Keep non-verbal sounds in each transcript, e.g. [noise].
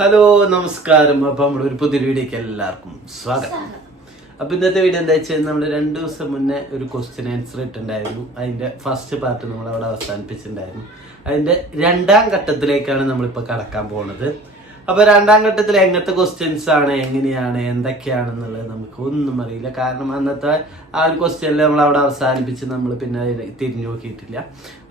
Hello നമസ്കാരം. അപ്പൊ നമ്മുടെ ഒരു പുതിയ വീഡിയോക്ക് എല്ലാവർക്കും സ്വാഗതം. അപ്പൊ ഇന്നത്തെ വീഡിയോ എന്താ വെച്ചാൽ നമ്മൾ രണ്ടു ദിവസം മുന്നേ ഒരു ക്വസ്റ്റ്യൻ ആൻസർ ഇട്ടുണ്ടായിരുന്നു അതിന്റെ ഫസ്റ്റ് പാർട്ട് നമ്മൾ അവിടെ അവസാനിപ്പിച്ചിട്ടുണ്ടായിരുന്നു. അതിന്റെ രണ്ടാം ഘട്ടത്തിലേക്കാണ് നമ്മളിപ്പോ കടക്കാൻ പോകുന്നത് അപ്പൊ രണ്ടാം ഘട്ടത്തിൽ എങ്ങനത്തെ ക്വസ്റ്റ്യൻസ് ആണ് എങ്ങനെയാണ് എന്തൊക്കെയാണെന്നുള്ളത് നമുക്ക് ഒന്നും അറിയില്ല. കാരണം അന്നത്തെ ആ ഒരു ക്വസ്റ്റ്യനിൽ നമ്മൾ അവിടെ അവസാനിപ്പിച്ച് നമ്മൾ പിന്നെ തിരിഞ്ഞു നോക്കിയിട്ടില്ല.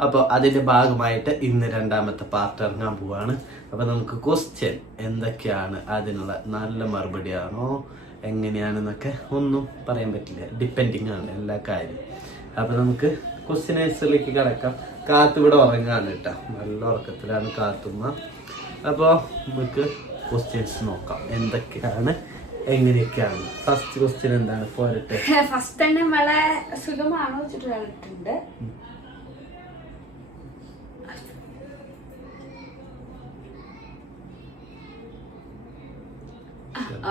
അപ്പോൾ അതിന്റെ ഭാഗമായിട്ട് ഇന്ന് രണ്ടാമത്തെ പാർട്ട് ഇറങ്ങാൻ പോവാണ്. അപ്പൊ നമുക്ക് ക്വസ്റ്റ്യൻ എന്തൊക്കെയാണ് അതിനുള്ള നല്ല മറുപടിയാണോ? എങ്ങനെയാണെന്നൊക്കെ ഒന്നും പറയാൻ പറ്റില്ല. ഡിപ്പെൻഡിങ് ആണ് എല്ലാ കാര്യം. അപ്പൊ നമുക്ക് ക്വസ്റ്റ്യൻ ആൻസറിലേക്ക് കിടക്കാം. കാത്തുവിടെ ഉറങ്ങാണ് കേട്ടോ. നല്ല ഉറക്കത്തിലാണ് കാത്തുമ്മ. അപ്പോൾ നമുക്ക് ക്വസ്റ്റ്യൻസ് നോക്കാം. എന്തൊക്കെയാണ്? എങ്ങനെയൊക്കെയാണ്? ഫസ്റ്റ് ക്വസ്റ്റ്യൻ എന്താണ്? പോരട്ടെ. [laughs] ഫസ്റ്റ് തന്നെ വളരെ സുഖമാണോ വെച്ചിട്ട്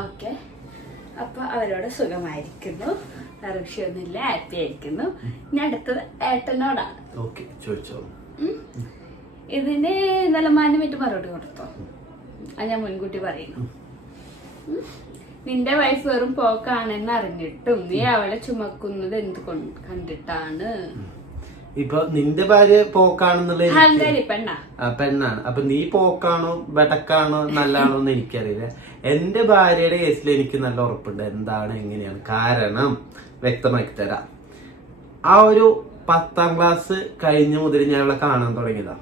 ഓക്കെ. അപ്പൊ അവരോട് സുഖമായിരിക്കുന്നു. വേറെ വിഷയമൊന്നുമില്ല ഹാപ്പി ആയിരിക്കുന്നു. ഇനി അടുത്തത് ഏട്ടനോടാണ്. ഇതിന് നല്ല മാന്യമായിട്ട് മറുപടി കൊടുത്തോ. അത് ഞാൻ മുൻകൂട്ടി പറയുന്നു. നിന്റെ വയസ്സ് വെറും പോക്കാണെന്ന് അറിഞ്ഞിട്ടും നീ അവളെ ചുമക്കുന്നത് എന്ത് കണ്ടിട്ടാണ്? ഇപ്പൊ നിന്റെ ഭാര്യ പോക്കാണെന്നുള്ള പെണ്ണാണ്. അപ്പൊ നീ പോക്കാണോ ബെടക്കാണോ നല്ലാണോ എന്ന് എനിക്കറിയില്ല. എന്റെ ഭാര്യയുടെ കേസിൽ എനിക്ക് നല്ല ഉറപ്പുണ്ട്. എന്താണ് എങ്ങനെയാണ്? കാരണം വ്യക്തമാക്കി തരാം. ആ ഒരു പത്താം ക്ലാസ് കഴിഞ്ഞ മുതൽ ഞാൻ അവളെ കാണാൻ തുടങ്ങിയതാ.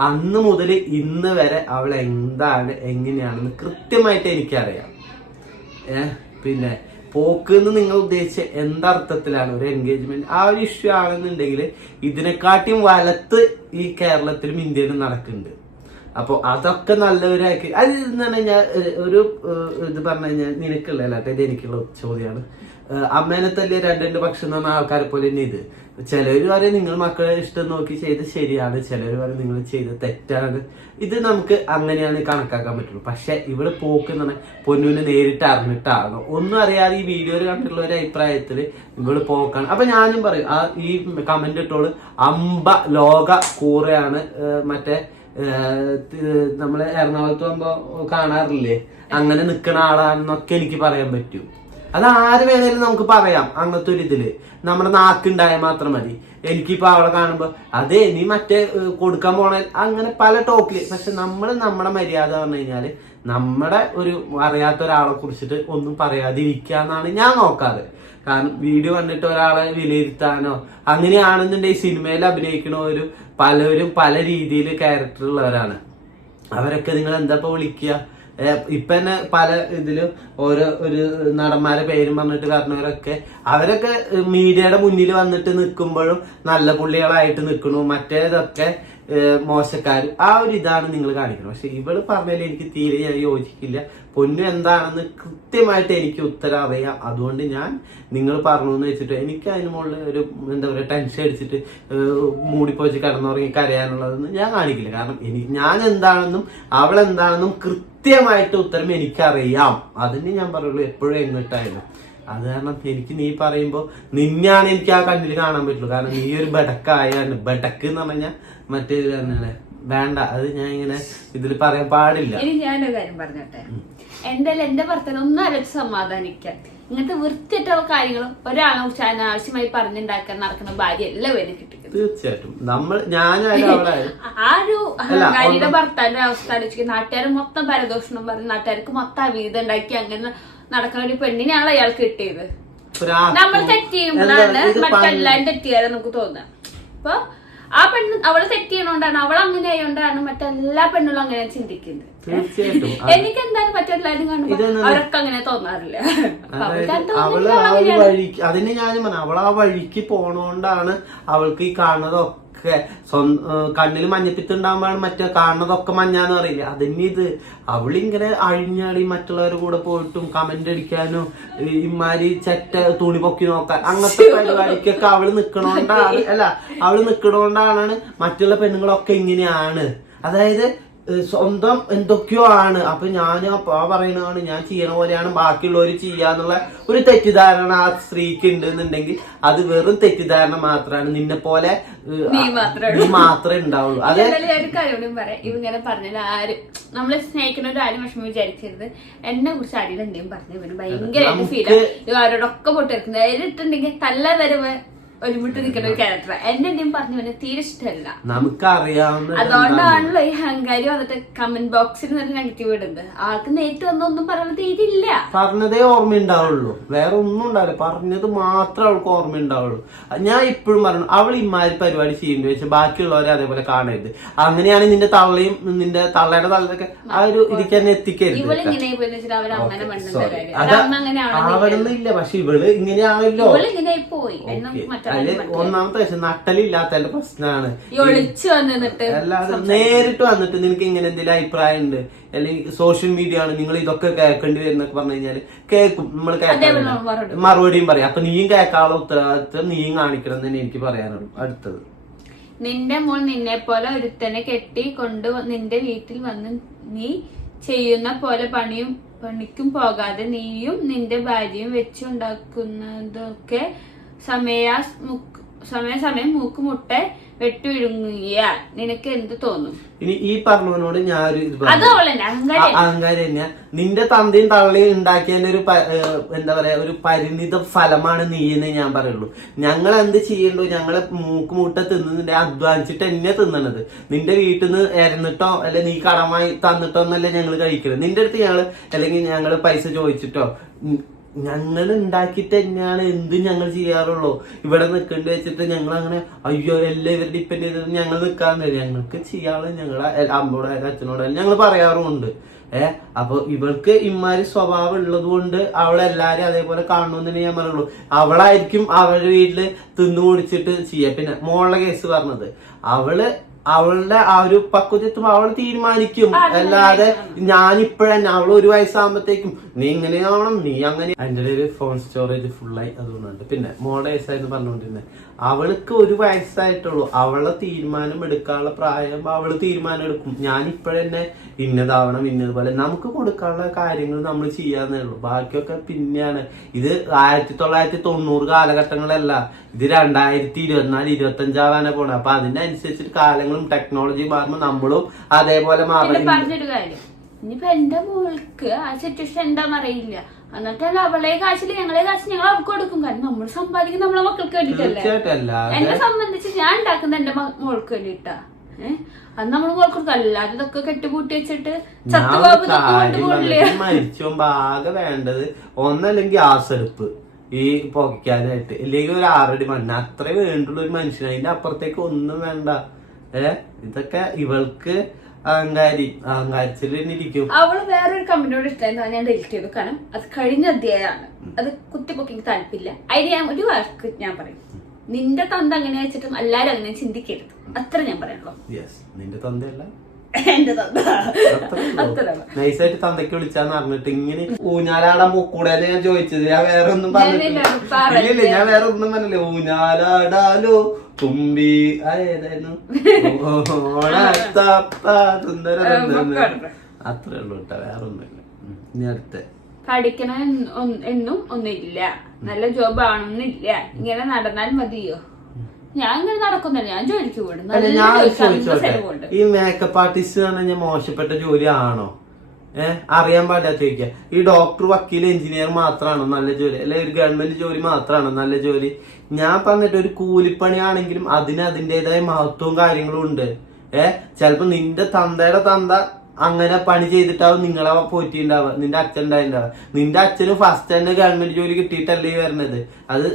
അന്ന് മുതൽ ഇന്ന് വരെ അവൾ എന്താണ് എങ്ങനെയാണെന്ന് കൃത്യമായിട്ട് എനിക്കറിയാം. ഏ പിന്നെ പോക്ക് എന്ന് നിങ്ങൾ ഉദ്ദേശിച്ച എന്തർത്ഥത്തിലാണ് ഒരു എൻഗേജ്മെന്റ് ആ ഒരു ഇഷ്യൂ ആണെന്നുണ്ടെങ്കിൽ ഇതിനെക്കാട്ടിയും വലത്ത് ഈ കേരളത്തിലും ഇന്ത്യയിലും നടക്കുന്നുണ്ട്. അപ്പോൾ അതൊക്കെ നല്ലവരാക്കി. അത് എന്ന് പറഞ്ഞു കഴിഞ്ഞാൽ ഒരു ഇത് പറഞ്ഞു കഴിഞ്ഞാൽ നിനക്കുള്ള അല്ലാത്ത ഇത് എനിക്കുള്ള ചോദ്യമാണ് അമ്മേനെ തല്ലിയ രണ്ട് പക്ഷം എന്ന് പറഞ്ഞ ആൾക്കാരെ പോലെ തന്നെ ഇത്. ചിലർ പറയും നിങ്ങൾ മക്കളെ ഇഷ്ടം നോക്കി ചെയ്ത് ശരിയാണ്. ചിലർ പറയും നിങ്ങൾ ചെയ്ത് തെറ്റാണ്. ഇത് നമുക്ക് അങ്ങനെയാണ് കണക്കാക്കാൻ പറ്റുള്ളൂ. പക്ഷെ ഇവിടെ പോക്ക് എന്ന് പറഞ്ഞാൽ പൊന്നുവിനെ നേരിട്ട് അറിഞ്ഞിട്ടാണോ. ഒന്നും അറിയാതെ ഈ വീഡിയോയിൽ കണ്ടിട്ടുള്ള ഒരു അഭിപ്രായത്തിൽ നിങ്ങൾ പോക്കാണ്. അപ്പൊ ഞാനും പറയും ആ ഈ കമന്റ് ഇട്ടോൾ അമ്പ ലോക കൂറയാണ് മറ്റേ നമ്മൾ എറണാകുളത്ത് പോകുമ്പോ കാണാറില്ലേ? അങ്ങനെ നിക്കണ ആളാണെന്നൊക്കെ എനിക്ക് പറയാൻ പറ്റൂ. അത് ആര് വേണേലും നമുക്ക് പറയാം അങ്ങനത്തെ ഒരു ഇതിൽ. നമ്മുടെ നാക്കുണ്ടായാൽ മാത്രം മതി. എനിക്കിപ്പോ അവളെ കാണുമ്പോ അതെ നീ മറ്റേ കൊടുക്കാൻ പോണ. അങ്ങനെ പല ടോക്കിൽ. പക്ഷെ നമ്മൾ നമ്മുടെ മര്യാദ പറഞ്ഞു കഴിഞ്ഞാൽ നമ്മുടെ ഒരു അറിയാത്ത ഒരാളെ കുറിച്ചിട്ട് ഒന്നും പറയാതിരിക്കുക എന്നാണ് ഞാൻ നോക്കാറ്. കാരണം വീഡിയോ കണ്ടിട്ട് ഒരാളെ വിലയിരുത്താനോ അങ്ങനെയാണെന്നുണ്ടെങ്കിൽ സിനിമയിൽ അഭിനയിക്കണവരും പലരും പല രീതിയിൽ ക്യാരക്ടർ ഉള്ളവരാണ്. അവരൊക്കെ നിങ്ങൾ എന്താ ഇപ്പൊ വിളിക്കുക? ഇപ്പൊ തന്നെ പല ഇതിലും ഓരോ ഒരു നടന്മാരെ പേരും പറഞ്ഞിട്ട് പറഞ്ഞവരൊക്കെ അവരൊക്കെ മീഡിയയുടെ മുന്നിൽ വന്നിട്ട് നിൽക്കുമ്പോഴും നല്ല പുള്ളികളായിട്ട് നിൽക്കണു മറ്റേതൊക്കെ മോശക്കാർ ആ ഒരു ഇതാണ് നിങ്ങൾ കാണിക്കുന്നത്. പക്ഷെ ഇവൾ പറഞ്ഞാൽ എനിക്ക് തീരെ ഞാൻ യോജിക്കില്ല. പൊന്നു എന്താണെന്ന് കൃത്യമായിട്ട് എനിക്ക് ഉത്തരം അറിയാം. അതുകൊണ്ട് ഞാൻ നിങ്ങൾ പറഞ്ഞു എന്ന് വെച്ചിട്ട് എനിക്ക് അതിന് മുകളിൽ ഒരു എന്താ പറയുക ടെൻഷൻ അടിച്ചിട്ട് മൂടിപ്പോച്ച് കിടന്നുറങ്ങി കരയാനുള്ളതൊന്നും ഞാൻ കാണിക്കില്ല. കാരണം എനിക്ക് ഞാൻ എന്താണെന്നും അവൾ എന്താണെന്നും കൃത്യമായിട്ട് ഉത്തരം എനിക്കറിയാം. അതിന് ഞാൻ പറയുള്ളൂ എപ്പോഴും എങ്ങോട്ടായാലും. അത് കാരണം എനിക്ക് നീ പറയുമ്പോ നിന്നെയാണ് എനിക്ക് ആ കണ്ണിൽ കാണാൻ പറ്റുള്ളൂ. കാരണം നീ ഒരു ബെടക്കായാണ്. ബടക്ക് എന്ന് പറഞ്ഞാൽ മറ്റേ ഇത് വേണ്ട. അത് ഞാൻ ഇങ്ങനെ ഇതിൽ പറയാൻ പാടില്ല. ഇനി ഞാനൊരു കാര്യം പറഞ്ഞോട്ടെ. എന്തായാലും എന്റെ ഭർത്താവ് ഒന്നും ആലോചിച്ച് സമാധാനിക്കാൻ ഇങ്ങനത്തെ വൃത്തിയിട്ടുള്ള കാര്യങ്ങളും ഒരാളെ കുറിച്ച് അനാവശ്യമായി പറഞ്ഞുണ്ടാക്കാൻ നടക്കുന്ന ഭാര്യ എല്ലാം പേര് കിട്ടിക്കും തീർച്ചയായിട്ടും. നമ്മൾ ഞാനായാലും [laughs] ആ ഒരു അഹങ്കാരിയുടെ ഭർത്താവിന്റെ അവസ്ഥ ആലോചിക്കുക നാട്ടുകാർ മൊത്തം പരദോഷണം പറഞ്ഞ് നാട്ടുകാർക്ക് മൊത്തം അവീതം ഉണ്ടാക്കി അങ്ങനെ നടക്കുന്ന ഒരു പെണ്ണിനെയാണ് അയാൾ കിട്ടിയത്. നമ്മൾ തെറ്റ് ചെയ്യുമ്പോഴാണ് മറ്റെല്ലാം തെറ്റിയാലും നമുക്ക് തോന്നുക അപ്പൊ ആ പെണ്ണ് അവൾ സെറ്റ് ചെയ്യണോണ്ടാണ് അവൾ അങ്ങനെ ആയതുകൊണ്ടാണ് മറ്റെല്ലാ പെണ്ണുകളും അങ്ങനെ ചിന്തിക്കുന്നത്. [laughs] എനിക്ക് എന്താണ് മറ്റെല്ലാരും കാണുമ്പോ അവരൊക്കെ അങ്ങനെ തോന്നാറില്ല. അവൾ ആ വഴിക്ക് അതിന് പറഞ്ഞു അവൾ ആ വഴിക്ക് പോണോണ്ടാണ് അവൾക്ക് ഈ കാണുന്നതൊക്കെ സ്വന്തം കണ്ണിൽ മഞ്ഞപ്പിത്ത് ഉണ്ടാകുമ്പോഴാണ് മറ്റേ കാണുന്നതൊക്കെ മഞ്ഞാന്ന് പറയില്ല അതിന് ഇത് അവളിങ്ങനെ അഴിഞ്ഞാടി മറ്റുള്ളവരുടെ കൂടെ പോയിട്ടും കമന്റ് അടിക്കാനും ഇമാരി ചെറ്റ തുണി പൊക്കി നോക്കാൻ അങ്ങനത്തെ പരിപാടിക്കൊക്കെ അവൾ നിക്കണോണ്ടാണ്. അല്ല അവൾ നിക്കണോണ്ടാണ് മറ്റുള്ള പെണ്ണുങ്ങളൊക്കെ ഇങ്ങനെയാണ്. അതായത് സ്വന്തം എന്തൊക്കെയോ ആണ് അപ്പൊ ഞാൻ ആ പറയുന്നതാണ് ഞാൻ ചെയ്യണ പോലെയാണ് ബാക്കിയുള്ളവർ ചെയ്യാന്നുള്ള ഒരു തെറ്റിദ്ധാരണ ആ സ്ത്രീക്ക് ഉണ്ട് എന്നുണ്ടെങ്കിൽ അത് വെറും തെറ്റിദ്ധാരണ മാത്രമാണ് നിന്നെ പോലെ മാത്രമേ ഉണ്ടാവുള്ളൂ അത്. ഒരു കാര്യം പറയാം. ഇവങ്ങനെ പറഞ്ഞാൽ ആരും നമ്മളെ സ്നേഹിക്കുന്ന ഒരു ആരും വിഷമം വിചാരിക്കരുത്. എന്നെ കുറിച്ച് ആരെങ്കിലും എന്തെങ്കിലും പറഞ്ഞു ഇവന് ഭയങ്കരമായിട്ട് ഫീൽ ആരോടൊക്കെ അവരോടൊക്കെ പൊട്ടിരിക്കുന്നത് അതിലിട്ടുണ്ടെങ്കിൽ തല്ല വരവ് ഒരുമിട്ട് നിൽക്കുന്ന ഒരു ക്യാരക്ടർ എന്നെ എന്തെങ്കിലും പറഞ്ഞു ഇവന് തീരെ ഇഷ്ടമല്ല. നമുക്കറിയാവുന്ന അതുകൊണ്ടാണല്ലോ ഈ ഹങ്കാരി വന്നിട്ട് കമന്റ് ബോക്സിൽ നല്ല നെഗറ്റീവ് ഇടുന്നത്. ആൾക്ക് നേരിട്ട് വന്നൊന്നും പറയുന്നത് തീരില്ല പറഞ്ഞതേ ഓർമ്മ ഉണ്ടാവുള്ളൂ വേറെ ഒന്നും ഉണ്ടാവില്ല. പറഞ്ഞത് മാത്രമേ അവൾക്ക് ഓർമ്മ ഉണ്ടാവുള്ളൂ ഞാൻ ഇപ്പോഴും പറഞ്ഞു അവൾ ഇമാതിരി പരിപാടി ചെയ്യേണ്ടി വെച്ചാൽ ബാക്കിയുള്ളവരെ അതേപോലെ കാണരുത്. അങ്ങനെയാണ് നിന്റെ തള്ളയും നിന്റെ തള്ളയുടെ തള്ളയൊക്കെ ആ ഒരു ഇതിക്ക് തന്നെ എത്തിക്കരുത് അവരൊന്നും ഇല്ല. പക്ഷെ ഇവൾ ഇങ്ങനെയാണല്ലോ. ഇങ്ങനെ പോയി. അതിൽ ഒന്നാമത്തെ നട്ടലില്ലാത്തതിന്റെ പ്രശ്നമാണ്. ഈ ഒളിച്ചു വന്ന് നിന്നിട്ട് അല്ലാതെ നേരിട്ട് വന്നിട്ട് നിനക്ക് ഇങ്ങനെ എന്തെങ്കിലും അഭിപ്രായം ഉണ്ട് അല്ലെങ്കിൽ സോഷ്യൽ മീഡിയ ആണ് നിങ്ങൾ ഇതൊക്കെ കേൾക്കേണ്ടി വരുന്നൊക്കെ പറഞ്ഞു കഴിഞ്ഞാൽ കേൾക്കും നമ്മൾ കേൾക്കാൻ മറുപടിയും പറയാം. അപ്പൊ നീയും കേൾക്കാനുള്ള ഉത്തരവാദിത്വം നീയും കാണിക്കണം എന്ന് തന്നെ എനിക്ക് പറയാനുള്ളൂ. അടുത്തത്. നിന്റെ മോൾ നിന്നെ പോലെ ഒരുത്തനെ കെട്ടി കൊണ്ട് നിന്റെ വീട്ടിൽ വന്ന് നീ ചെയ്യുന്ന പോലെ പണിയും പണിക്കും പോകാതെ നീയും നിന്റെ ഭാര്യയും വെച്ചുണ്ടാക്കുന്നതൊക്കെ സമയ സമയാസമയം മൂക്ക് മുട്ട വെട്ടുവിഴുങ്ങിയാൽ നിനക്ക് എന്ത് തോന്നും? ഇനി ഈ പറഞ്ഞവനോട് ഞാൻ ഒരു അഹങ്കാരി തന്നെയാ നിന്റെ തന്തയും തള്ളയും ഉണ്ടാക്കിയതിന്റെ ഒരു എന്താ പറയാ ഒരു പരിണിത ഫലമാണ് നീ എന്നേ ഞാൻ പറയുള്ളൂ. ഞങ്ങൾ എന്ത് ചെയ്യണ്ടോ ഞങ്ങളെ മൂക്ക് മുട്ട തിന്നുന്നുണ്ട് അധ്വാനിച്ചിട്ട് എന്നെ തിന്നണത്. നിന്റെ വീട്ടിൽ നിന്ന് ഇരന്നിട്ടോ അല്ലെ നീ കടമായി തന്നിട്ടോ എന്നല്ലേ ഞങ്ങൾ കഴിക്കുന്നത് നിന്റെ അടുത്ത് ഞങ്ങൾ അല്ലെങ്കിൽ ഞങ്ങൾ പൈസ ചോദിച്ചിട്ടോ ഞങ്ങൾ ഉണ്ടാക്കിയിട്ട് തന്നെയാണ് എന്ത് ഞങ്ങൾ ചെയ്യാറുള്ളൂ. ഇവിടെ നിൽക്കേണ്ടി വെച്ചിട്ട് ഞങ്ങൾ അങ്ങനെ അയ്യോ എല്ലാം ഇവർ ഡിപ്പെൻഡ് ചെയ്തത് ഞങ്ങൾ നിൽക്കാറുണ്ട് ഞങ്ങൾക്ക് ചെയ്യാറ് ഞങ്ങളെ അമ്മയോടായാലും അച്ഛനോടായാലും ഞങ്ങൾ പറയാറുമുണ്ട്. ഏ അപ്പൊ ഇവൾക്ക് ഇമാര് സ്വഭാവം ഉള്ളത് കൊണ്ട് അവളെല്ലാരും അതേപോലെ കാണണമെന്ന് ഞാൻ പറയുള്ളൂ. അവളായിരിക്കും അവരുടെ വീട്ടിൽ തിന്നു കുടിച്ചിട്ട് ചെയ്യാ. പിന്നെ മോളുടെ കേസ് പറഞ്ഞത്. അവൾ അവളുടെ ആ ഒരു പക്വതത്വം അവൾ തീരുമാനിക്കും. അല്ലാതെ ഞാൻ അവൾ ഒരു വയസ്സാകുമ്പോഴത്തേക്കും നീ ഇങ്ങനെ ആവണം നീ അങ്ങനെ അതിന്റെ ഒരു ഫോൺ സ്റ്റോറേജ് ഫുള്ളായി അതുകൊണ്ടുണ്ട് പിന്നെ മോഡേഴ്സ് ആയിരുന്നു പറഞ്ഞുകൊണ്ടിരുന്നത് അവൾക്ക് ഒരു വയസ്സായിട്ടുള്ളൂ. അവളെ തീരുമാനം എടുക്കാനുള്ള പ്രായം അവൾ തീരുമാനം എടുക്കും. ഞാൻ ഇപ്പോഴെന്നെ ഇന്നതാവണം ഇന്നതുപോലെ നമുക്ക് കൊടുക്കാനുള്ള കാര്യങ്ങൾ നമ്മൾ ചെയ്യാന്നേ ഉള്ളൂ. ബാക്കിയൊക്കെ പിന്നെയാണ്. ഇത് ആയിരത്തി തൊള്ളായിരത്തി തൊണ്ണൂറ് കാലഘട്ടങ്ങളല്ല. ഇത് രണ്ടായിരത്തി ഇരുപത്തിനാല് ഇരുപത്തി അഞ്ചാവാനാണ് പോണേ. അപ്പൊ അതിനനുസരിച്ചിട്ട് കാലങ്ങളും ടെക്നോളജി മാറുമ്പോൾ നമ്മളും അതേപോലെ മാറും. ഇനിയിപ്പോ എന്റെ മോൾക്ക് ആ സിറ്റുവേഷൻ എന്താന്ന് അറിയില്ല എന്നിട്ട് അവളെ കാശിൽ ഞങ്ങളെ കാശ് ഞങ്ങൾ അവൾക്ക് കൊടുക്കും. കാരണം നമ്മൾ സമ്പാദിക്കുന്ന നമ്മളെ മക്കൾക്ക് വേണ്ടിട്ടല്ലേ എന്നെ സംബന്ധിച്ച് ഞാൻ ഉണ്ടാക്കുന്ന എന്റെ മോൾക്ക് വേണ്ടിട്ടാ ഏഹ് അത് നമ്മൾ മോൾക്ക് കൊടുക്കും. അല്ലാതെ ഇതൊക്കെ കെട്ടിപൂട്ടി വെച്ചിട്ട് മരിച്ചു ആകെ വേണ്ടത് ഒന്നല്ലെങ്കിൽ ആസെടുപ്പ് ഈ പൊക്കാനായിട്ട് ഇല്ലെങ്കിൽ ഒരു ആറടി മണ്ണ്. അത്രേ വേണ്ടുള്ള ഒരു മനുഷ്യൻ അതിന്റെ അപ്പുറത്തേക്ക് ഒന്നും വേണ്ട. ഏഹ് ഇതൊക്കെ ഇവൾക്ക് അഹങ്കാരി അഹങ്കാരിച്ചിൽ ഇരിക്കും അവൾ വേറൊരു കമ്പനിയോട് ഇഷ്ടമായിരുന്നു. ഞാൻ ഡെലിറ്റ് ചെയ്തു കാരണം അത് കഴിഞ്ഞ അധ്യായമാണ്. അത് കുത്തിപ്പൊക്കി എനിക്ക് താല്പര്യമില്ല. അതിന് ഞാൻ ഒരു വാക്ക് ഞാൻ പറയും. നിന്റെ തന്ത അങ്ങനെ വെച്ചിട്ടും എല്ലാരും അങ്ങനെ ചിന്തിക്കരുത്. അത്ര ഞാൻ പറയാനുള്ളൂ. നിന്റെ തന്തയല്ല? എന്റെ തന്ത. നൈസായിട്ട് തന്തയ്ക്ക് വിളിച്ചാന്ന് പറഞ്ഞിട്ട് ഇങ്ങനെ ഊഞ്ഞാലാട മൂക്കൂടെ ഞാൻ ചോദിച്ചത്. ഞാൻ വേറെ ഒന്നും പറഞ്ഞില്ല. ഞാൻ വേറെ ഒന്നും പറഞ്ഞില്ല ഊഞ്ഞാലാടാലോ തുമ്പി ആയതായിരുന്നു ഏതായിരുന്നു. അത്രേ ഉള്ളൂ കേട്ടോ വേറെ ഒന്നുമില്ല. ഇനി അടുത്ത. പഠിക്കണ എന്നും ഒന്നില്ല നല്ല ജോബ് ആണെന്നില്ല. ഇങ്ങനെ നടന്നാൽ മതിയോ? ഞാൻ ഇങ്ങനെ നടക്കുന്നില്ല. ഞാൻ ജോലിക്ക് ചെലവുണ്ട് ഈ മേക്കപ്പ് ആർട്ടിസ്റ്റ് പറഞ്ഞാൽ മോശപ്പെട്ട ജോലി ആണോ? അറിയാൻ പാടില്ലാത്ത ചോദിക്കുക ഈ ഡോക്ടർ വക്കീൽ എഞ്ചിനീയർ മാത്രമാണോ നല്ല ജോലി. അല്ലെ ഒരു ഗവൺമെന്റ് ജോലി മാത്രമാണോ നല്ല ജോലി. ഞാൻ പറഞ്ഞിട്ട് ഒരു കൂലിപ്പണി ആണെങ്കിലും അതിന് അതിന്റെതായ മഹത്വവും കാര്യങ്ങളും ഉണ്ട്. ഏഹ് ചിലപ്പോ നിന്റെ തന്തയുടെ തന്ത അങ്ങനെ പണി ചെയ്തിട്ടാവും നിങ്ങളെ പോറ്റിണ്ടാവുക നിന്റെ അച്ഛൻ ഉണ്ടായിണ്ടാവുക നിന്റെ അച്ഛന് ഫസ്റ്റ് തന്നെ ഗവൺമെന്റ് ജോലി കിട്ടിയിട്ടല്ലേ ഈ വരണത്. അത്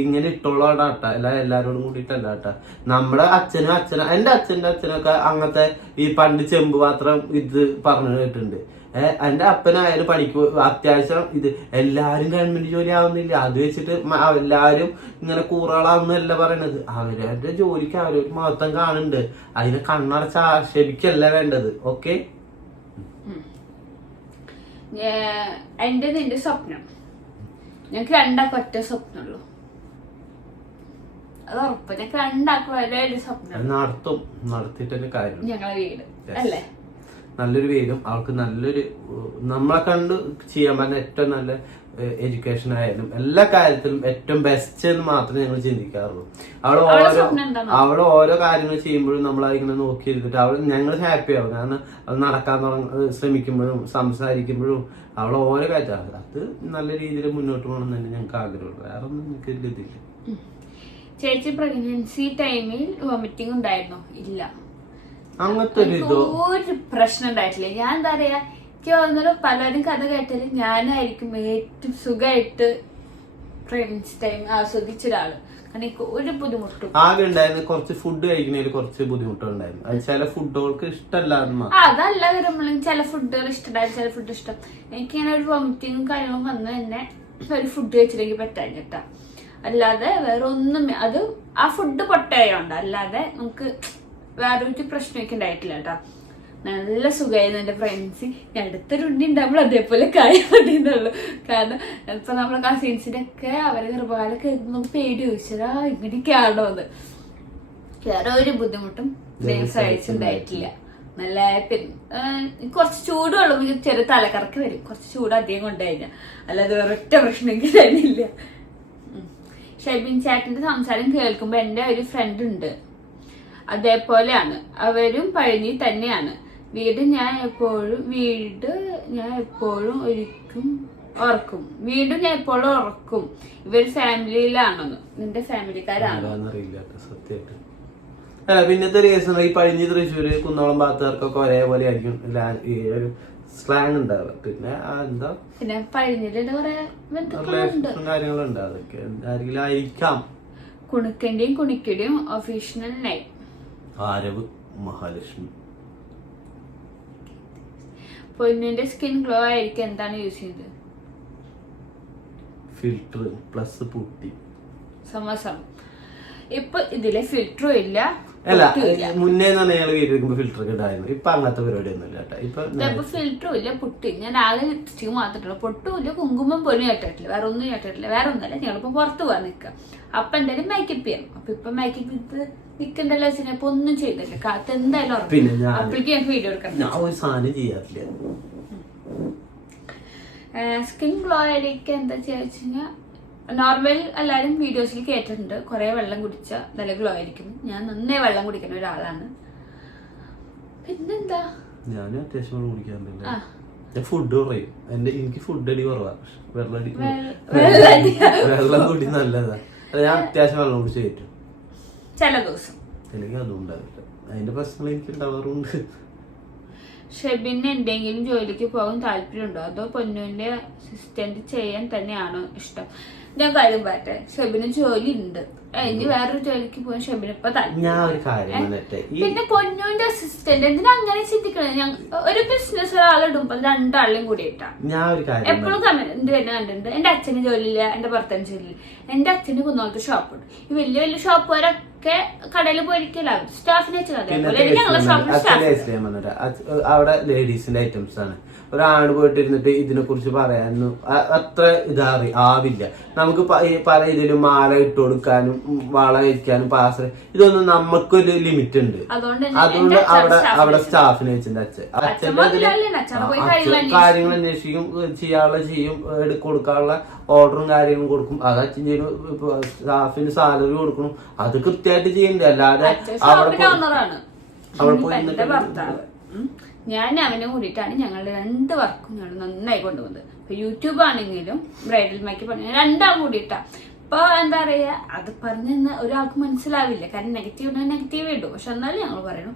ഇങ്ങനെ ഇട്ടോളാട്ടാ അല്ല എല്ലാരോടും കൂടിയിട്ടല്ല കേട്ടാ നമ്മുടെ അച്ഛനും അച്ഛനും എന്റെ അച്ഛന്റെ അച്ഛനൊക്കെ അങ്ങനത്തെ ഈ പണ്ട് ചെമ്പ് പാത്രം ഇത് പറഞ്ഞു കേട്ടിട്ടുണ്ട്. എന്റെ അപ്പനായാലും പണിക്ക് അത്യാവശ്യം ഇത് എല്ലാരും ഗവൺമെന്റ് ജോലി ആവുന്നില്ല അത് വെച്ചിട്ട് എല്ലാവരും എല്ലാരും ഇങ്ങനെ കൂറകളാവുന്നല്ല പറയണത്? അവരവരുടെ ജോലിക്ക് അവരൊരു മഹത്വം കാണുന്നുണ്ട്. അതിനെ കണ്ണടച്ച് ആക്ഷേപിക്കല്ല വേണ്ടത്? ഓക്കെ? എന്റെ നിന്റെ സ്വപ്നം. ഞങ്ങക്ക് രണ്ടാൾക്ക് ഒറ്റ സ്വപ്നമുള്ളൂ അത് ഉറപ്പ്. ഞങ്ങക്ക് രണ്ടാൾക്ക് സ്വപ്നം നടത്തും. നടത്തിയിട്ടൊരു കാര്യം. ഞങ്ങളെ വീട് അല്ലേ? നല്ലൊരു പേരും അവൾക്ക് നല്ലൊരു നമ്മളെ കണ്ട് ചെയ്യാൻ പറ്റുന്ന ഏറ്റവും നല്ല എഡ്യൂക്കേഷൻ ആയാലും എല്ലാ കാര്യത്തിലും ഏറ്റവും ബെസ്റ്റ് എന്ന് മാത്രമേ ഞങ്ങൾ ചിന്തിക്കാറുള്ളൂ. അവൾ ഓരോ? അവൾ ഓരോ കാര്യങ്ങൾ ചെയ്യുമ്പോഴും നമ്മൾ അതിങ്ങനെ നോക്കി ഇരുന്നിട്ട് അവൾ ഞങ്ങൾ ഹാപ്പി ആവും. കാരണം അത് നടക്കാൻ തുടങ്ങ ശ്രമിക്കുമ്പോഴും സംസാരിക്കുമ്പോഴും അവൾ ഓരോ കാര്യം അത് നല്ല രീതിയിൽ മുന്നോട്ട് പോകണം എന്ന് തന്നെ ഞങ്ങൾക്ക് ആഗ്രഹമുള്ളൂ. വേറെ ഒന്നും എനിക്ക് ഇതില്ല ചേച്ചി പ്രഗ്നൻസി ടൈമിൽ വോമിറ്റിംഗ് ഉണ്ടായിരുന്നോ? ഇല്ല. അങ്ങനത്തെ ഒരു എനിക്ക് ഇതോ ഒരു പ്രശ്നം ഉണ്ടായിട്ടില്ല. ഞാൻ എന്താ പറയാ എനിക്ക് തോന്നുന്നു പലരും കഥ കേട്ടാലും ഞാനായിരിക്കും ഏറ്റവും സുഖമായിട്ട് ഫ്രണ്ട്സ് ടൈം ആസ്വദിച്ച ഒരാൾ. കാരണം എനിക്ക് ഒരു ബുദ്ധിമുട്ടും. ആകെ ഉണ്ടായിരുന്നു കുറച്ച് ഫുഡ് കഴിക്കുന്നതിൽ കുറച്ച് ബുദ്ധിമുട്ടുണ്ടായിരുന്നു അത് ചില ഫുഡുകൾക്ക് ഇഷ്ടമല്ലാന്ന് മാത്രം ആ, അതല്ല നമ്മൾ ചില ഫുഡുകൾ ഇഷ്ടമായിരുന്നു ചില ഫുഡ് ഇഷ്ടം. എനിക്കിങ്ങനെ ഒരു വോമിറ്റിങ്ങും കാര്യങ്ങളും വന്നു തന്നെ ഒരു ഫുഡ് കഴിച്ചില്ലെങ്കിൽ പറ്റാൻ കേട്ടാ. അല്ലാതെ വേറെ ഒന്നും അത് ആ ഫുഡ് പൊട്ടയോണ്ട്. അല്ലാതെ നമുക്ക് വേറെ ഒരു പ്രശ്നമൊക്കെ ഉണ്ടായിട്ടില്ല കേട്ടോ. നല്ല സുഖമായിരുന്നു എന്റെ ഫ്രണ്ട്സ് അടുത്തൊരു ഉണ്ണി ഉണ്ടാകുമ്പോൾ അതേപോലെ കാര്യം കാരണം ഇപ്പൊ നമ്മളെ കസിൻസിന്റെ ഒക്കെ അവരെ ഗർഭകാലൊക്കെ നമുക്ക് പേടി ചോദിച്ചതാ ഇങ്ങനെയൊക്കെയാണോ എന്ന്. വേറെ ഒരു ബുദ്ധിമുട്ടും ദൈവം സഹിച്ചുണ്ടായിട്ടില്ല നല്ല പിന്നെ കുറച്ച് ചൂടുള്ളൂ. വെള്ളം ചെറിയ തലകറക്ക് വരും. കുറച്ച് ചൂട് അധികം കൊണ്ടുകഴിഞ്ഞാൽ അല്ലാതെ ഒരൊറ്റ പ്രശ്നമെങ്കിൽ പ്രശ്നം ഇല്ല ഷെബിൻ ചാറ്റിന്റെ സംസാരം കേൾക്കുമ്പോൾ എന്റെ ഒരു ഫ്രണ്ട് ഉണ്ട്. അതേപോലെയാണ്. അവരും പഴനി തന്നെയാണ്. വീട് ഞാൻ എപ്പോഴും വീട് ഞാൻ എപ്പോഴും ഒരിക്കും ഓർക്കും. വീട് ഞാൻ എപ്പോഴും ഉറക്കും ഇവർ ഫാമിലിയിലാണെന്ന്. നിന്റെ ഫാമിലിക്കാരാണോ? പിന്നെ സത്യമായിട്ട്. അല്ല പിന്നത്തെ ഒരു കേസ് ഈ പഴിഞ്ഞ് തൃശ്ശൂര് കുന്നോളം ഭാഗത്തുകാർക്കൊക്കെ ഒരേപോലെ ആയിരിക്കും ഈ ഒരു സ്ലാങ് ഉണ്ടാവുക. പിന്നെ എന്താ? പിന്നെ കുറെ കാര്യങ്ങളും ഉണ്ട്. അതൊക്കെ ആയിരിക്കാം കുണുക്കന്റെയും കുണിക്കയുടെയും ഒഫീഷ്യൽ നൈം ആരവ് മഹാലക്ഷ്മി. പൊന്നിന്റെ സ്കിൻ ഗ്ലോ ആയിരിക്കും എന്താണ് യൂസ് ചെയ്തത്? Filter plus putty. സമസം. ഇപ്പൊ ഇതിലെ ഫിൽറ്ററും ഇല്ല അല്ല പൊട്ടും ഇല്ല. മുന്നേ തന്നെ ഞങ്ങൾ വീട്ടിൽ വെക്കുമ്പോ ഫിൽറ്റർ ഒക്കെ ഇടായിരുന്നു. ഇപ്പൊ അങ്ങനത്തെ പരിപാടി ഇല്ല കേട്ടോ. ഇപ്പൊ ഇപ്പൊ ഫിൽറ്ററും ഇല്ല പൊട്ടി ഞാൻ ആകെ ലിപ്സ്റ്റിക് മാത്രമേ പൊട്ടും ഇല്ല കുങ്കുമം പോലും കേട്ടിട്ടില്ല വേറെ ഒന്നും കേട്ടിട്ടില്ല വേറെ ഒന്നല്ല ഞങ്ങളിപ്പോ പുറത്ത് പോവാൻ നിക്കാം. അപ്പൊ എന്തായാലും മേക്കപ്പ് ചെയ്യാം. അപ്പൊ ഇപ്പൊ മേക്കപ്പ് ഇത് നിക്കണ്ടല്ലോ വെച്ചാൽ ഇപ്പൊ ഒന്നും ചെയ്തില്ല കാത്ത് എന്തായാലും പിന്നെ ഞാൻ- അപ്പോഴേക്ക് ഞങ്ങൾക്ക് വീഡിയോ എടുക്കണം ഞാൻ ഒരു സാധനം ചെയ്യാറില്ല. സ്കിൻ ഗ്ലോ ആയിരിക്കും എന്താ ചോദിച്ചാൽ നോർമൽ എല്ലാരും വീഡിയോസിൽ കേട്ടിട്ടുണ്ട്. കുറെ വെള്ളം കുടിച്ച നല്ല ഗ്ലോ ആയിരിക്കും. ഞാൻ നന്നേ വെള്ളം കുടിക്കുന്ന ഒരാളാണ്. പിന്നെന്താ? ഞാൻ അത്യാവശ്യം വെള്ളം കുടിക്കാറുണ്ട് ആ. ഞാൻ ഫുഡ് കുറയും. എന്റെ എനിക്ക് ഫുഡ് അടി കുറവാ. വെള്ളം അടി. വെള്ളം കുടി നല്ലതാ. അല്ല ഞാൻ അത്യാവശ്യം വെള്ളം കുടിച്ച് കയറ്റും ചില ദിവസം. എനിക്ക് അതും ഉണ്ടാവില്ല. അതിന്റെ പ്രശ്നങ്ങൾ എനിക്ക് ഉണ്ടാവാറുണ്ട്. ഷെബിന് എന്തെങ്കിലും ജോലിക്ക് പോകാൻ താല്പര്യമുണ്ടോ? അതോ പൊന്നുവിന്റെ അസിസ്റ്റന്റ് ചെയ്യാൻ തന്നെയാണോ ഇഷ്ടം? ഞാൻ കാര്യം പറയട്ടെ. ഷെബിന് ജോലി ഉണ്ട്. ഇനി വേറൊരു ജോലിക്ക് പോകാൻ ഷെബിന് ഇപ്പൊ താല്പര്യം പിന്നെ പൊന്നുവിന്റെ അസിസ്റ്റന്റ് എന്തിനാ അങ്ങനെ ചിന്തിക്കണത് ഞാൻ ഒരു ബിസിനസ് ഒരാളിടുമ്പോ രണ്ടാളിലും കൂടി ഇട്ടാ എപ്പോഴും കമന്റ് വരുന്ന കണ്ടിട്ടുണ്ട്? എന്റെ അച്ഛന് ജോലിയില്ല എന്റെ ഭർത്താവിന് ജോലിയില്ല എന്റെ അച്ഛന് കുന്നോളത്ത് ഷോപ്പുണ്ട് ഈ വലിയ വലിയ ഷോപ്പുകാരൊക്കെ കടയിൽ പോയിരിക്കില്ല സ്റ്റാഫിനെ അവിടെ ലേഡീസിന്റെ ഐറ്റംസ് ആണ്. ഒരാണ് പോയിട്ടിരുന്നിട്ട് ഇതിനെ കുറിച്ച് പറയാനൊന്നും അത്ര ഇതാറി ആവില്ല. നമുക്ക് പല ഇതിലും മാല ഇട്ട് കൊടുക്കാനും വള കഴിക്കാനും പാസ് ഇതൊന്നും നമുക്കൊരു ലിമിറ്റ് ഉണ്ട്. അതുകൊണ്ട് അവിടെ അവിടെ. സ്റ്റാഫിനെ വെച്ചിട്ടുണ്ട് അച്ഛൻ. കാര്യങ്ങൾ അച്ഛൻ കാര്യങ്ങൾ അന്വേഷിക്കും ചെയ്യാനുള്ള ചെയ്യും എടു കൊടുക്കാനുള്ള ഓർഡറും കാര്യങ്ങളും കൊടുക്കും. അത് അച്ഛൻ സ്റ്റാഫിന് സാലറി കൊടുക്കണം. അത് കൃത്യമായിട്ട് ചെയ്യണ്ടേ അല്ലാതെ അവിടെ പോയി- അവിടെ. ഞാൻ അവനെ കൂടിയിട്ടാണ് ഞങ്ങളുടെ രണ്ട് വർക്കും ഞങ്ങൾ നന്നായി കൊണ്ടുപോകുന്നത്. ഇപ്പൊ യൂട്യൂബ് ആണെങ്കിലും ബ്രൈഡൽ മേക്കപ്പ് ആണെങ്കിലും രണ്ടാളും കൂടിയിട്ടാ. ഇപ്പൊ എന്താ പറയാ അത് പറഞ്ഞെന്ന് ഒരാൾക്ക് മനസ്സിലാവില്ല. കാരണം നെഗറ്റീവ് ഉണ്ടെങ്കിൽ നെഗറ്റീവ് ഇടും. പക്ഷെ എന്നാലും ഞങ്ങൾ പറയണു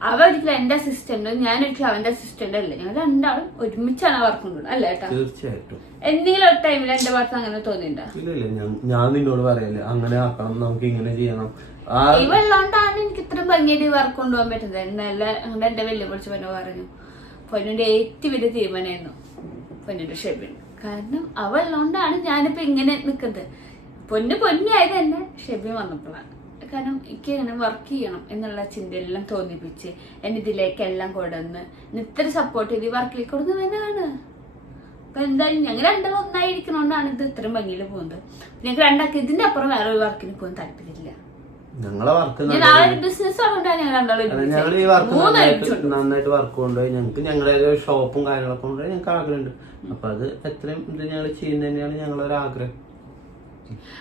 അവ ഒരിക്കലും എന്റെ അസിസ്റ്റന്റ് ഞാൻ ഒരിക്കലും അവന്റെ അസിസ്റ്റന്റ് അല്ലേ. ഞങ്ങൾ രണ്ടാളും ഒരുമിച്ചാണ് വർക്ക് കൊണ്ടുപോകുന്നത് അല്ല ഏട്ടാ? തീർച്ചയായിട്ടും. എന്തെങ്കിലും ഒരു ടൈമിൽ എന്റെ ഭാഗത്ത് അങ്ങനെ തോന്നിയിട്ടുണ്ടോ? ഇല്ല ഇല്ല. ഞാൻ ഞാൻ നിന്നോട് പറയല്ലേ അങ്ങനെ ആക്കണം നമുക്ക് ഇങ്ങനെ ചെയ്യണം. ആ എനിക്ക് ഇത്രയും ഭംഗിയായിട്ട് വർക്ക് കൊണ്ടുപോകാൻ പറ്റുന്നത്. എന്നല്ല അങ്ങനെ എന്റെ വലിയ വിളിച്ച് പറഞ്ഞു പറഞ്ഞു. പൊന്നിന്റെ ഏറ്റവും വലിയ തീരുമാനമായിരുന്നു പൊന്നിന്റെ ഷെബിൻ കാരണം ആ വെള്ളോണ്ടാണ് ഞാനിപ്പോ ഇങ്ങനെ നിൽക്കുന്നത് പൊന്ന് പൊന്നായത് തന്നെ ഷെബിൻ വന്നപ്പോഴാണ് കാരണം എനിക്ക് ഇങ്ങനെ വർക്ക് ചെയ്യണം എന്നുള്ള ചിന്തയെല്ലാം തോന്നിപ്പിച്ച് എന്നെ ഇതിലേക്കെല്ലാം കൊണ്ടുവന്ന് ഇത്ര സപ്പോർട്ട് ചെയ്ത് വർക്കിലേക്ക് കൊടുന്ന് തന്നെയാണ് അപ്പൊ എന്തായാലും ഞങ്ങൾ രണ്ടും ഒന്നായിരിക്കണോണ്ടാണ് ഇത് ഇത്രയും ഭംഗിയിൽ പോകുന്നത്. ഞങ്ങൾക്ക് രണ്ടാൾക്ക് ഇതിന്റെ അപ്പുറം വേറെ ഒരു വർക്കിന് പോകാൻ താല്പര്യമില്ല. ഞങ്ങളെ വർക്ക് ഞങ്ങൾ രണ്ടാളും ഞങ്ങൾ ഈ വർക്ക്. നന്നായിട്ട് വർക്ക് കൊണ്ടുപോയി. ഞങ്ങൾക്ക് ഞങ്ങളുടെ ഷോപ്പും കാര്യങ്ങളൊക്കെ കൊണ്ടുപോയി. ഞങ്ങൾക്ക് ആഗ്രഹമുണ്ട്. അപ്പൊ അത് എത്രയും ഇത് ഞങ്ങൾ ചെയ്യുന്ന തന്നെയാണ് ഞങ്ങളൊരു ആഗ്രഹം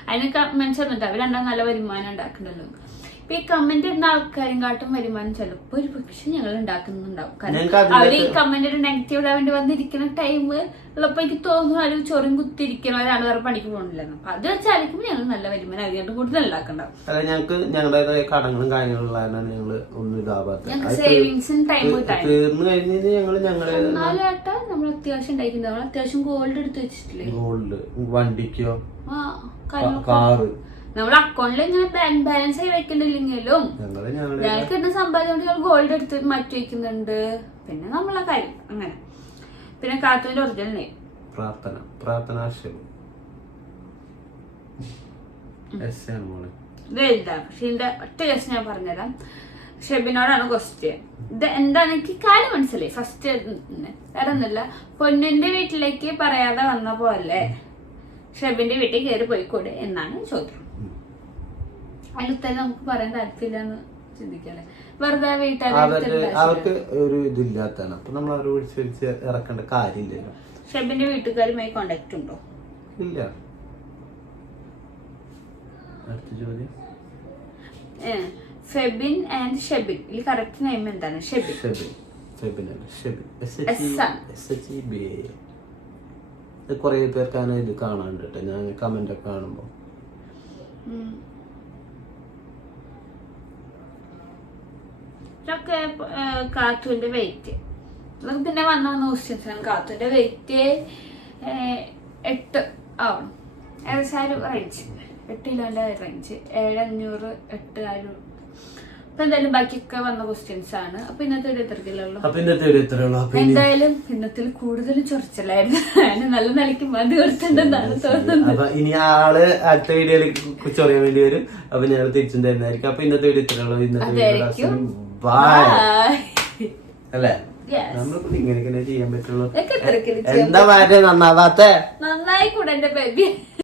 അതിന് കമന്റ്സ് വന്നിട്ട് അവർ രണ്ടാം നല്ല വരുമാനം ഉണ്ടാക്കണ്ടല്ലോ ഇപ്പൊ ഈ കമന്റ് ഇടുന്ന ആൾക്കാരും കാട്ടും വരുമാനം ചിലപ്പോ ഒരു പക്ഷെ ഞങ്ങൾ ഉണ്ടാക്കുന്നുണ്ടാവും. കാരണം അവർ ഈ കമന്റ് നെഗറ്റീവ് ഇടാൻ വേണ്ടി വന്നിരിക്കുന്ന ടൈം ഉള്ളപ്പോ എനിക്ക് തോന്നുന്നു അവർ ചൊറിയും കുത്തിരിക്കണ ഒരാൾ വേറെ പണിക്ക് പോകണില്ലെന്ന്. അപ്പൊ അത് വെച്ചായിരിക്കും ഞങ്ങൾ നല്ല വരുമാനം അതിനായിട്ട് കൂടുതൽ ഉണ്ടാക്കണ്ടാവും. അല്ല ഞങ്ങൾക്ക് ഞങ്ങളുടെ കടങ്ങളും കാര്യങ്ങളും ഉള്ളതാണ് ഞങ്ങൾ ഒന്നും ഇതാവാത്തത്. ഞങ്ങൾക്ക് സേവിങ്സും ടൈം തീർന്നു കഴിഞ്ഞാൽ ഞങ്ങൾ നമ്മൾ അത്യാവശ്യം ഉണ്ടായിരിക്കുന്നത് നമ്മൾ അത്യാവശ്യം ഗോൾഡ് എടുത്ത് വെച്ചിട്ടില്ലേ? ഗോൾഡ് വണ്ടിക്കോ? കാര്യങ്ങളൊക്കെ നമ്മൾ അക്കൗണ്ടിൽ ഇങ്ങനെ ബാങ്ക് ബാലൻസ് ആയി വെക്കണ്ടില്ലെങ്കിലും ഞങ്ങൾ ഞങ്ങളുടെ ഞങ്ങൾക്ക് കിട്ടുന്ന സമ്പാദ്യം കൊണ്ട് ഞങ്ങൾ ഗോൾഡ് എടുത്ത് മാറ്റി വെക്കുന്നുണ്ട്. പിന്നെ നമ്മളെ കാര്യം അങ്ങനെ. പിന്നെ കാത്തുവിന്റെ ഒറിജിനൽ നെയിം പ്രാർത്ഥന. പ്രാർത്ഥനാശയം പക്ഷെ ഇതിന്റെ ഒറ്റ കേസ് ഞാൻ പറഞ്ഞുതരാം. ഷെബിനോടാണ് ക്വസ്റ്റ്യൻ ഇത് എന്താണ്? എനിക്ക് കാര്യം മനസ്സിലായി. ഫസ്റ്റ് വേറെ ഒന്നുമില്ല പൊന്നിന്റെ വീട്ടിലേക്ക് പറയാതെ വന്ന പോലെ. ഷെബിന്റെ വീട്ടിൽ കയറി പോയിക്കൂടെ എന്നാണ് ചോദ്യം. അതിൽ തന്നെ നമുക്ക് പറയാൻ താല്പര്യമില്ല എന്ന് ചിന്തിക്കല്ലേ വെറുതെ വീട്ടുകാരെ അവർ അവർക്ക് ഒരു ഇതില്ലാത്തതാണ്. അപ്പൊ നമ്മൾ അവരെ വിളിച്ച് വിളിച്ച് ഇറക്കേണ്ട കാര്യമില്ലല്ലോ. ഷെബിന്റെ വീട്ടുകാരുമായി കോണ്ടാക്ട് ഉണ്ടോ? ഇല്ല. അടുത്ത ചോദ്യം. ഏ, ഫെബിൻ ആൻഡ് ഷെബിൻ. ഈ കറക്റ്റ് നെയിം എന്താണ്? Shebin. Shebin. Shebin S H B. കുറേ പേർക്കാണ് ഇത് കാണാണ്ട് കേട്ടോ. ഞാൻ കമന്റ് ഒക്കെ കാണുമ്പോ. ഉം. ഇതൊക്കെ ഏ, വെയിറ്റ് നമുക്ക് പിന്നെ വന്ന വന്ന ക്വസ്റ്റ്യൻസ് ആണ്. കാത്തുവിന്റെ വെയിറ്റ് എട്ട് ആവണം ഏകദേശം ആ ഒരു റേഞ്ച് എട്ട് റേഞ്ച് ഏഴ് അഞ്ഞൂറ് എട്ട് ആ ഒരു അപ്പൊ എന്തായാലും ബാക്കിയൊക്കെ വന്ന ക്വസ്റ്റ്യൻസ് ആണ്. അപ്പൊ ഇന്നത്തെ ഒരു ഇത്രയുള്ളൂ അപ്പൊ ഇന്നത്തെ ഒരു ഇത്രേ ഉള്ളൂ അപ്പൊ എന്തായാലും ഇന്നത്തിൽ കൂടുതലും ചൊറിച്ചിലായിരുന്നു. അതിന് നല്ല നിലയ്ക്ക് മതി കൊടുത്തിട്ടുണ്ടെന്നാണ് തോന്നുന്നത്. അപ്പൊ ഇനി ആൾ അടുത്ത വീഡിയോയിലേക്ക് ചൊറിയാൻ വേണ്ടി വരും. അപ്പൊ ഞങ്ങൾ തിരിച്ചും തരുന്നതായിരിക്കും അപ്പൊ ഇന്നത്തെ വീഡിയോ ഇത്രേ ഉള്ളൂ ഇന്നത്തെ. വീഡിയോ ബൈ അല്ലേ. നമ്മളിപ്പോ ഇങ്ങനെയൊക്കെ ചെയ്യാൻ പറ്റുള്ളൂ. എന്താ മാറ്റം? നന്നാവാത്തേ? നന്നായി കൂടെ ബേബി